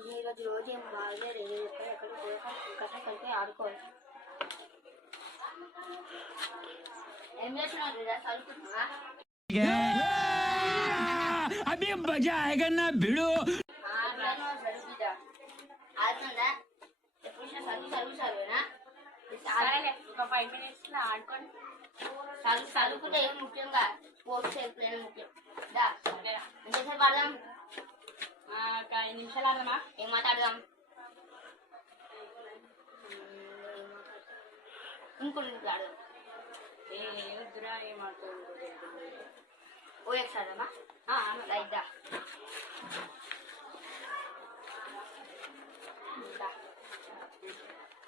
ఈరోజు రోజు ఏం బాగలేదు, ఎక్కడ కట్ట కలిపి ఆడుకోవాలి. ఏం చేస్తున్నావు? చదువుకుంటున్నా. అభి మజా ఆయేగా నా భిడో. ఆడుతుందా? ఎప్పుడు చదువునా? ఒక 5 minutes లో ఆడుకోండి. చదువుకుంటే ఏం ముఖ్యంగా స్పోర్ట్స్ ఎప్పుడైనా ముఖ్యం. ఎంతసేపు ఆడదాం? 5 నిమిషాలు ఆడదామా? ఏం మాట్లాడదాం? ఇంకొంచెం ఆడదాం. వద్దురా, ఏం ఆడుకోవాలి? ఓఎక్స్ ఆడదామా? లైక్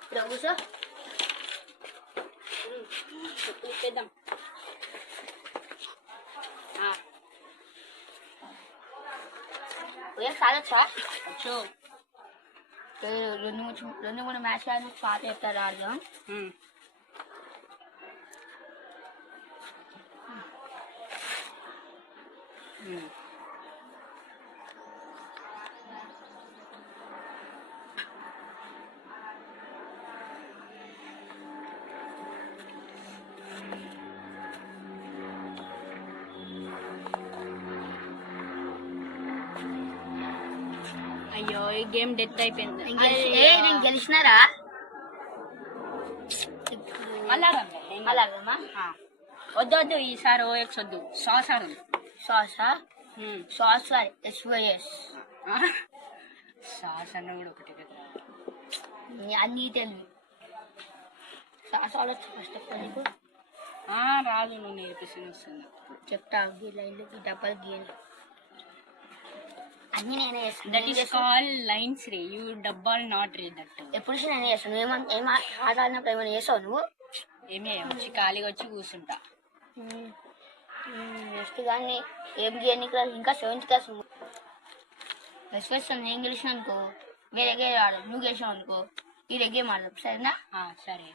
ఇప్పుడు కూర్చో. చేద్దాం. ఓఎక్స్ ఆడొచ్చా? వచ్చు. 2-3 మ్యాచ్ ఆడి పాత చెప్తారు, ఆడదాం. అయ్యో, ఈ గేమ్ డెత్ అయిపోయింది. నేను గెలిచినారా? అలాగమ్మా. వద్దు, ఈసారి ఓఎక్స్ వద్దు. సాస్ ఆడు. సాసా? Sauce SYS. సాస్ అన్న కూడా ఒకటి కదా. అన్నీ తెలియదు. సాస్ ఆడొచ్చు ఫస్ట్ ఆఫ్ ఆల్. నీకు రాదు, నువ్వు నేర్పిస్తుంది వస్తుంది. చెప్తా. ఈ లైన్లు, ఈ డబ్బాలు గీయాలి అన్నీ నేనే చేస్తాను. That is call lines ray. You double not read that. ఎప్పుడు నేనే చేస్తాను. ఏం ఆట ఆడినప్పుడు ఏమైనా చేస్తావు నువ్వు? ఏమి వచ్చి ఖాళీగా వచ్చి కూర్చుంటా. నెక్స్ట్ కానీ ఏం చేయని క్లాస్, ఇంకా 7th క్లాస్. ఎస్పెషల్ నేను గెలిచిన అనుకో వేరే గేమ్ ఆడదు. నువ్వు గెలిచావు అనుకో వేరే గేమ్ ఆడదు. సరేనా? సరే.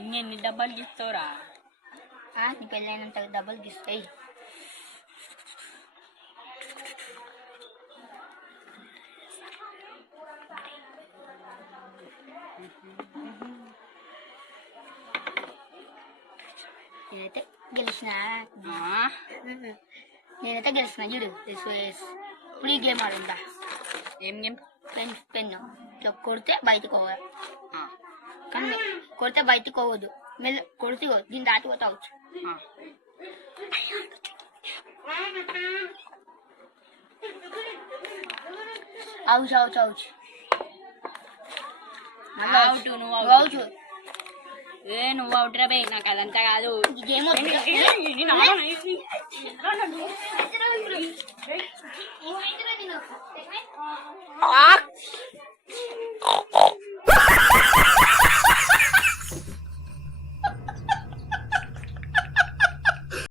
ఇంకెన్ని డబ్బాలు గీస్తావురా? నీ పెళ్ళైనంత డబ్బులు గీస్తాయి. నేనైతే గెలిచిన చూడు. ఇప్పుడు ఈ గేమ్ ఆడుందా? ఏం గేమ్? పెన్ను కొడితే బయటకు పోవాలి. కానీ కొడితే బయటకు పోవద్దు. మెల్ల కొడితే దీన్ని దాటిపోతావచ్చు. అవుచు అవుచు అవుచు అవుచు. నువ్వు అవుట్ రా బే. నాకు అదంతా కాదు. గేమ్